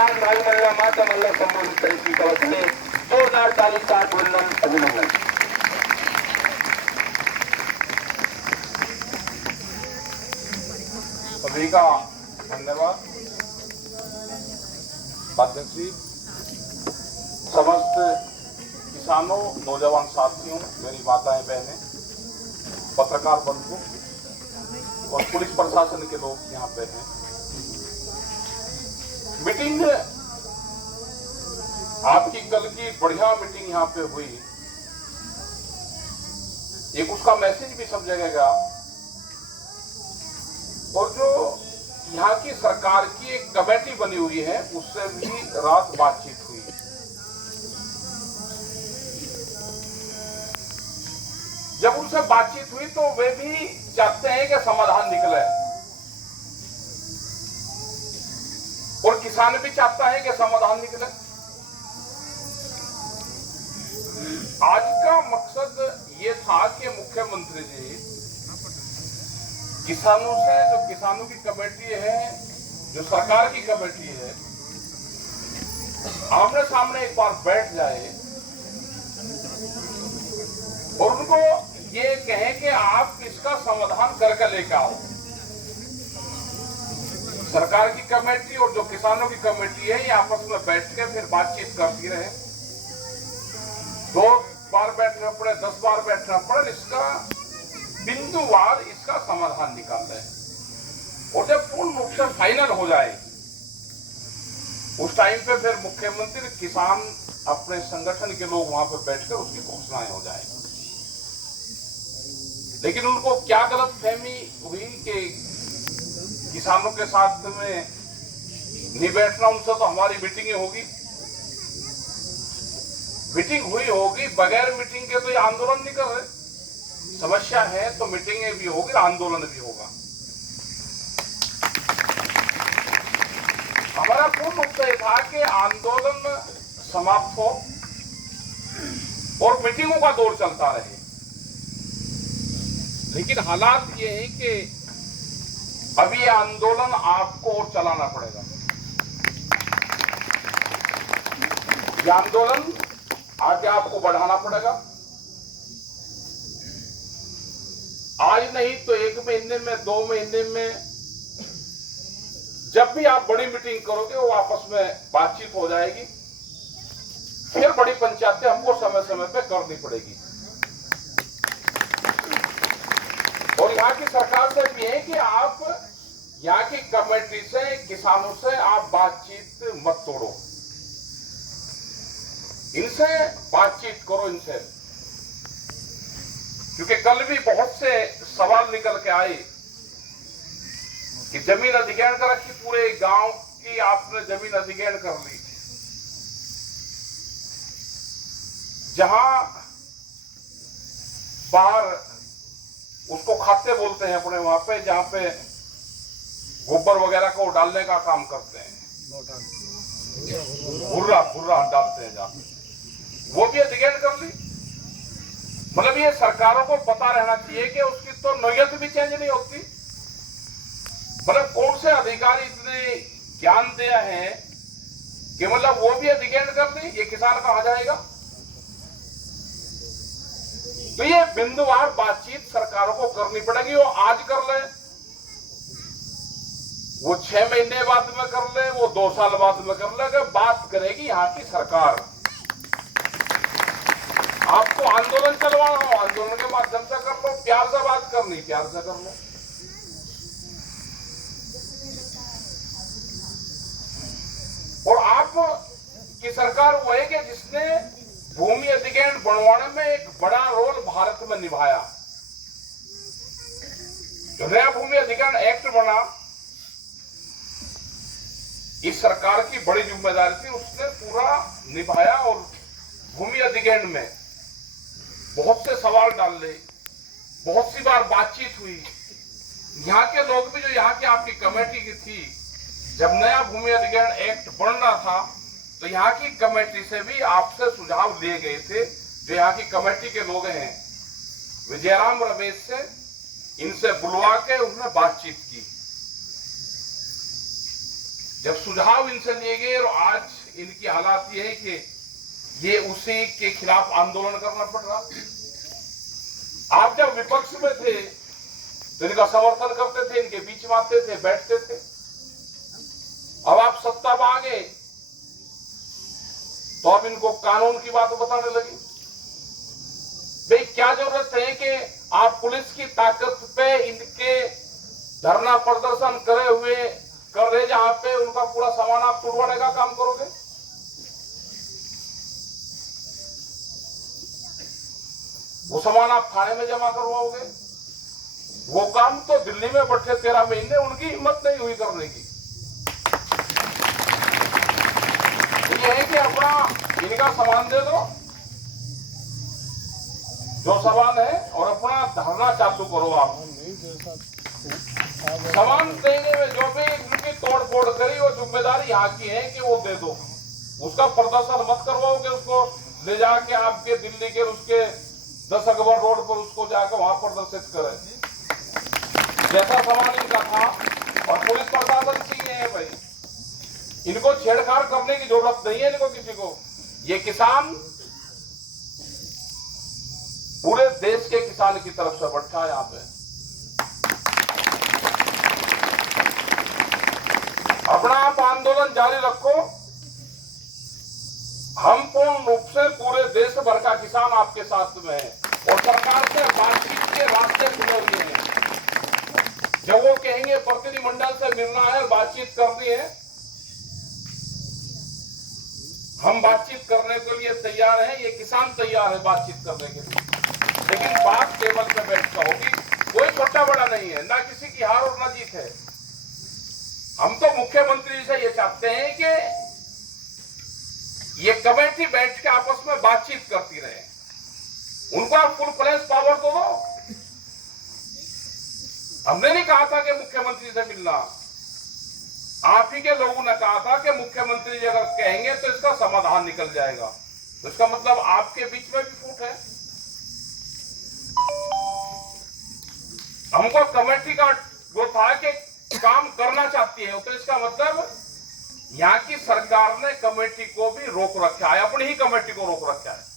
लहान भाई मला माता मला संबोधित करायची कवचने जोरदार तालीचा बोलणं अभिनंदन. सभी का धन्यवाद. अध्यक्ष जी, समस्त किसानों, नौजवान साथियों, मेरी माताएं बहनें, पत्रकार बंधु और पुलिस प्रशासन के लोग यहाँ पे हैं. मीटिंग आपकी कल की बढ़िया मीटिंग यहाँ पे हुई. एक उसका मैसेज भी सब जगह गया और जो यहाँ की सरकार की एक कमेटी बनी हुई है उससे भी रात बातचीत हुई. जब उनसे बातचीत हुई तो वे भी चाहते हैं कि समाधान निकले और किसान भी चाहता है कि समाधान निकले. आज का मकसद ये था कि मुख्यमंत्री जी किसानों से, जो किसानों की कमेटी है, जो सरकार की कमेटी है, आमने सामने एक बार बैठ जाए और उनको ये कहें कि आप इसका समाधान करके लेकर आओ. सरकार की कमेटी और जो किसानों की कमेटी है ये आपस में बैठ के फिर बातचीत करती रहे. 2 बार बैठना पड़े, 10 बार बैठना पड़े, इसका बिंदुवार इसका समाधान निकालते हैं. और जब पूर्ण रूप से फाइनल हो जाए उस टाइम पे फिर मुख्यमंत्री, किसान, अपने संगठन के लोग वहां पे बैठकर उसकी घोषणाएं हो जाए. लेकिन उनको क्या गलतफहमी हुई कि किसानों के साथ में नहीं बैठना, उनसे तो हमारी मीटिंगें होगी. मीटिंग हुई होगी, बगैर मीटिंग के तो ये आंदोलन नहीं कर रहे. समस्या है तो मीटिंगें भी होगी, आंदोलन भी होगा. हमारा पूर्ण रूप से था कि आंदोलन समाप्त हो और मीटिंगों का दौर चलता रहे. लेकिन हालात ये है कि अभी आंदोलन आपको और चलाना पड़ेगा. ये आंदोलन आगे आपको बढ़ाना पड़ेगा. आज नहीं तो 1 महीने में, 2 महीने में, जब भी आप बड़ी मीटिंग करोगे वो आपस में बातचीत हो जाएगी. फिर बड़ी पंचायतें हमको समय समय पे करनी पड़ेगी. और यहाँ की सरकार से भी है कि आप यहाँ की कमेटी से, किसानों से आप बातचीत मत तोड़ो. इनसे बातचीत करो, इनसे. क्योंकि कल भी बहुत से सवाल निकल के आए कि जमीन अधिग्रहण कर रखी, पूरे गांव की आपने जमीन अधिग्रहण कर ली. जहां बाहर उसको खाते बोलते हैं अपने वहां पे, जहां पे गोबर वगैरह को डालने का काम करते हैं, भुर्रा डालते हैं, जहां वो भी अधिग्रहण कर ली. मतलब ये सरकारों को पता रहना चाहिए कि उसकी तो नौयत भी चेंज नहीं होती. मतलब कौन से अधिकारी इतने ज्ञान दिया है कि मतलब वो भी अधिग्रहण कर दी, ये किसान कहां जाएगा. तो ये बिंदुवार बातचीत सरकारों को करनी पड़ेगी. वो आज कर ले, वो 6 महीने बाद में कर ले, वो 2 साल बाद में कर ले, अगर बात करेगी यहाँ की सरकार. आपको आंदोलन चलवाना हो, आंदोलन के माध्यम से कर लो. प्यार से बात करनी, प्यार से कर लो. और आप की सरकार वो है कि जिसने भूमि अधिग्रहण बढ़वाने में एक बड़ा रोल भारत में निभाया. जो नया भूमि अधिग्रहण एक्ट बना, इस सरकार की बड़ी जिम्मेदारी थी, उसने पूरा निभाया. और भूमि अधिग्रहण में बहुत से सवाल डाल ले, बहुत सी बार बातचीत हुई. यहाँ के लोग भी, जो यहाँ की आपकी कमेटी की थी, जब नया भूमि अधिग्रहण एक्ट बन रहा था तो यहाँ की कमेटी से भी आपसे सुझाव लिए गए थे. जो यहाँ की कमेटी के लोग हैं, विजयराम रमेश से, इनसे बुलवा के उन्होंने बातचीत की. जब सुझाव इनसे लिए गए और आज इनकी हालात ये है कि ये उसी के खिलाफ आंदोलन करना पड़ रहा। आप जब विपक्ष में थे तो इनका समर्थन करते थे, इनके बीच में आते थे, बैठते थे। अब आप सत्ता में आ गए तो अब इनको कानून की बात बताने लगे। भाई क्या जरूरत है कि आप पुलिस की ताकत पे इनके धरना प्रदर्शन कर रहे जहां पे उनका पूरा सामान आप तुड़वाने का काम करोगे? वो सामान आप थाने में जमा करवाओगे? वो काम तो दिल्ली में बैठे 13 महीने उनकी हिम्मत नहीं हुई करने की। ये है कि अपना इनका सामान दे दो जो सामान है और अपना धरना चालू करो। आप सामान देने में जो भी उनकी तोड़ फोड़ करी वो जिम्मेदारी यहाँ की है कि वो दे दो। उसका प्रदर्शन मत करवाओगे, उसको ले जाके आपके दिल्ली के उसके 10 अकबर रोड पर उसको जाकर वहां प्रदर्शित करें जैसा सामान इनका था। और पुलिस प्रशासन चाहिए है भाई, इनको छेड़छाड़ करने की जरूरत नहीं है इनको किसी को। ये किसान पूरे देश के किसान की तरफ से बैठा है यहाँ पे। अपना आप आंदोलन जारी रखो। हम पूर्ण रूप से पूरे देश भर का किसान आपके साथ में है और सरकार से बातचीत के रास्ते खुले हुए हैं। जब वो कहेंगे प्रतिनिधिमंडल से मिलना है, बातचीत करनी है, हम बातचीत करने के लिए तैयार हैं। ये किसान तैयार है बातचीत करने के लिए, लेकिन बात टेबल पे बैठकर होगी। कोई छोटा बड़ा नहीं है, ना किसी की हार और ना जीत है। हम तो मुख्यमंत्री से ये चाहते हैं कि ये कमेटी बैठ के आपस में बातचीत करती रहे। उनको आप फुल फ्लैश पावर तो दो। हमने नहीं कहा था कि मुख्यमंत्री से मिलना, आप ही के लोगों ने कहा था कि मुख्यमंत्री जी अगर कहेंगे तो इसका समाधान निकल जाएगा। तो इसका मतलब आपके बीच में भी फूट है। हमको कमेटी का वो था कि काम करना चाहती है, तो इसका मतलब यहाँ की सरकार ने कमेटी को भी रोक रखा है, अपनी ही कमेटी को रोक रखा है।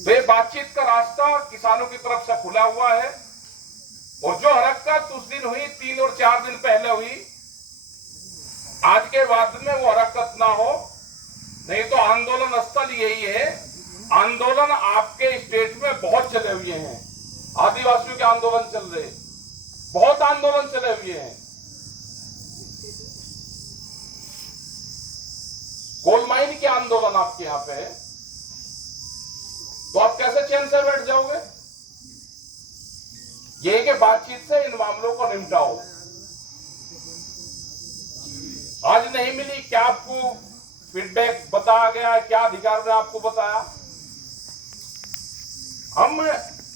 तो ये बातचीत का रास्ता किसानों की तरफ से खुला हुआ है। और जो हरकत उस दिन हुई, 3 और 4 दिन पहले हुई, आज के बाद में वो हरकत ना हो। नहीं तो आंदोलन स्थल यही है। आंदोलन आपके स्टेट में बहुत चले हुए हैं, आदिवासियों के आंदोलन चल रहे, बहुत आंदोलन चले हुए हैं। कोल माइन के आंदोलन आपके यहां पे है, तो आप कैसे चैन से बैठ जाओगे? ये कि बातचीत से इन मामलों को निपटाओ। आज नहीं मिली, क्या आपको फीडबैक बताया गया? क्या अधिकार ने आपको बताया? हम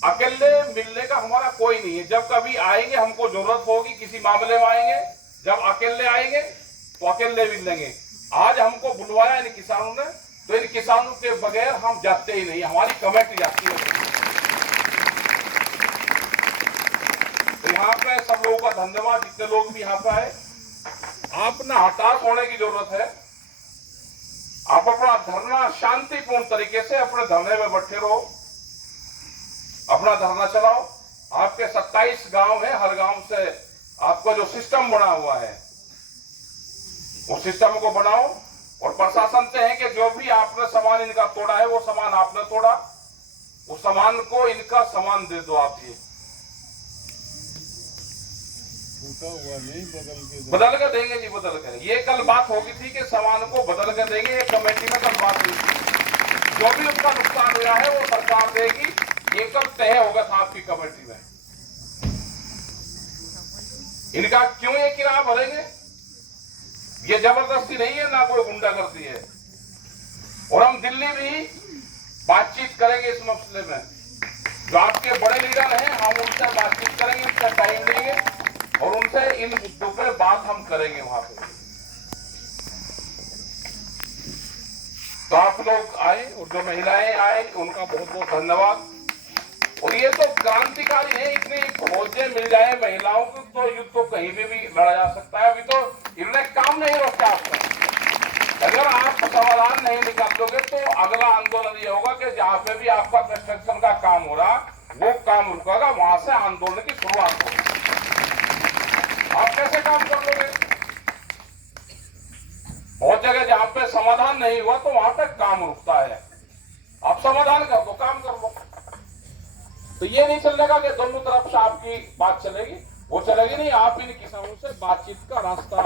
अकेले मिलने का हमारा कोई नहीं है। जब कभी आएंगे, हमको जरूरत होगी, किसी मामले में आएंगे, जब अकेले आएंगे तो अकेले मिल लेंगे। आज हमको बुलवाया इन किसानों ने, तो इन किसानों के बगैर हम जाते ही नहीं, हमारी कमेटी जाती है। तो यहाँ पे सब लोगों का धन्यवाद, जितने लोग भी यहाँ पे आए। आप ना हताश होने की जरूरत है। आप अपना धरना शांतिपूर्ण तरीके से अपने धरने में बैठे रहो, अपना धरना चलाओ। आपके 27 गांव है, हर गांव से आपका जो सिस्टम बना हुआ है उस सिस्टम को बनाओ। और प्रशासन से है कि जो भी आपने सामान इनका तोड़ा है वो सामान आपने तोड़ा, उस सामान को इनका सामान दे दो। आप ये हुआ नहीं, बदल के देंगे जी, बदल के। ये कल बात होगी थी कि सामान को बदल के देंगे, ये कमेटी में कल बात हुई थी। जो भी उसका नुकसान हुआ है वो सरकार देगी, ये कल तय होगा था आपकी कमेटी में। इनका क्यों ये किराया भरेंगे? ये जबरदस्ती नहीं है, ना कोई गुंडागर्दी है। और हम दिल्ली भी बातचीत करेंगे इस मसले में। जो आपके बड़े लीडर हैं, हम उनसे बातचीत करेंगे, उनसे टाइम लेंगे और उनसे इन मुद्दों पे बात हम करेंगे वहां पे। तो आप लोग आए और जो महिलाएं आए उनका बहुत बहुत धन्यवाद। और ये तो क्रांतिकारी है, इतनी खोजें मिल जाए महिलाओं को तो युद्ध तो कहीं भी लड़ा जा सकता है। अभी तो इन्होंने काम नहीं रोका आपका। अगर आप समाधान नहीं निकालोगे तो अगला आंदोलन ये होगा कि जहां पे भी आपका कंस्ट्रक्शन का काम हो रहा वो काम रुकेगा, वहां से आंदोलन की शुरुआत होगी। आप कैसे काम कर लोगे? बहुत जगह जहां पे समाधान नहीं हुआ तो वहां पे काम रुकता है। आप समाधान कर दो, काम कर लो। तो ये नहीं चलने का कि दोनों तरफ से आपकी बात चलेगी, वो चलेगी नहीं। आप इन किसानों से बातचीत का रास्ता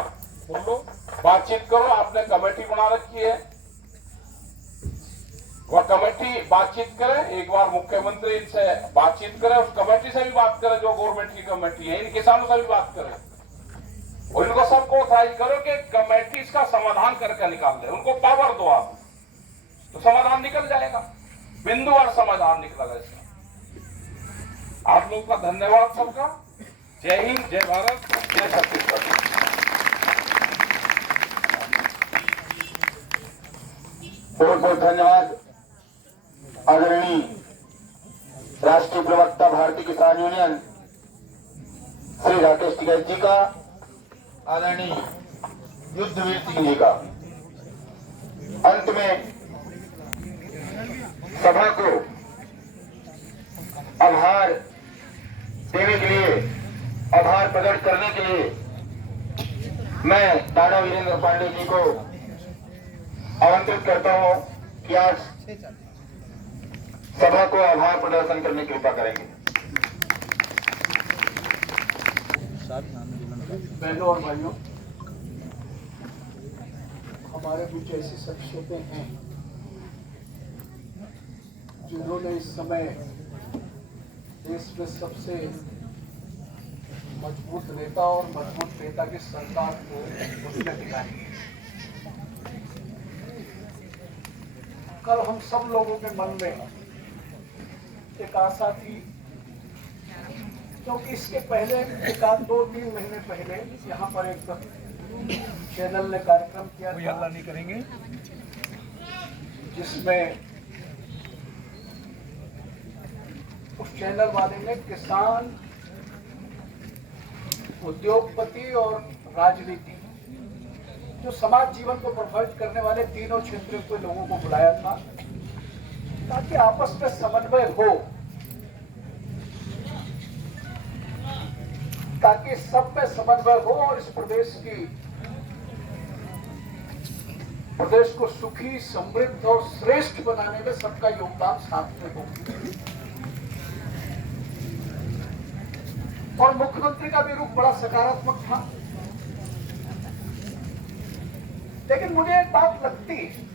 खोलो, बातचीत करो। आपने कमेटी बना रखी है, वह कमेटी बातचीत करे। एक बार मुख्यमंत्री इनसे बातचीत करे, उस कमेटी से भी बात करे जो गवर्नमेंट की कमेटी है, इन किसानों से भी बात करे और इनको सबको ऑथराइज करो कि कमेटी इसका समाधान करके निकाल दे। उनको पावर दो आप, तो समाधान निकल जाएगा, बिंदुवार समाधान निकलेगा इसका। आप लोगों का धन्यवाद सबका। जय हिंद, जय भारत, जय छत्तीसगढ़। बहुत बहुत धन्यवाद आदरणीय राष्ट्रीय प्रवक्ता भारतीय किसान यूनियन श्री राकेश टिकैत जी का, आदरणीय युद्धवीर सिंह जी का। अंत में सभा को आभार देने के लिए, आभार प्रकट करने के लिए मैं दादा वीरेंद्र पांडे जी को आमंत्रित करता हूं कि आज सभा को आभार प्रदर्शन करने की कृपा करेंगे। बहनों और भाइयों, हमारे बीच ऐसी शख्सियतें हैं जिन्होंने इस समय देश में सबसे मजबूत नेता और मजबूत नेता की सरकार को दुनिया दिखाई है। कल हम सब लोगों के मन में एक आशा थी, क्योंकि इसके पहले एक आध 2-3 महीने पहले यहाँ पर एक चैनल ने कार्यक्रम किया था, हल्ला नहीं करेंगे, जिसमें उस चैनल वाले ने किसान, उद्योगपति और राजनीति, जो समाज जीवन को प्रभावित करने वाले तीनों क्षेत्रों के लोगों को बुलाया था ताकि आपस में समन्वय हो, ताकि सब में समन्वय हो और इस प्रदेश को सुखी, समृद्ध और श्रेष्ठ बनाने में सबका योगदान साथ में हो। और मुख्यमंत्री का भी रुख बड़ा सकारात्मक था। लेकिन मुझे एक बात लगती है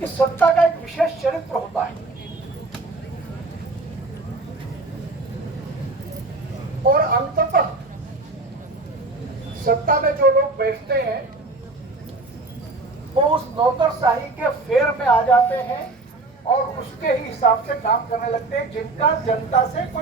कि सत्ता का एक विशेष चरित्र होता है और अंततः सत्ता में जो लोग बैठते हैं वो उस नौकरशाही के फेर में आ जाते हैं और उसके ही हिसाब से काम करने लगते हैं, जिनका जनता से कोई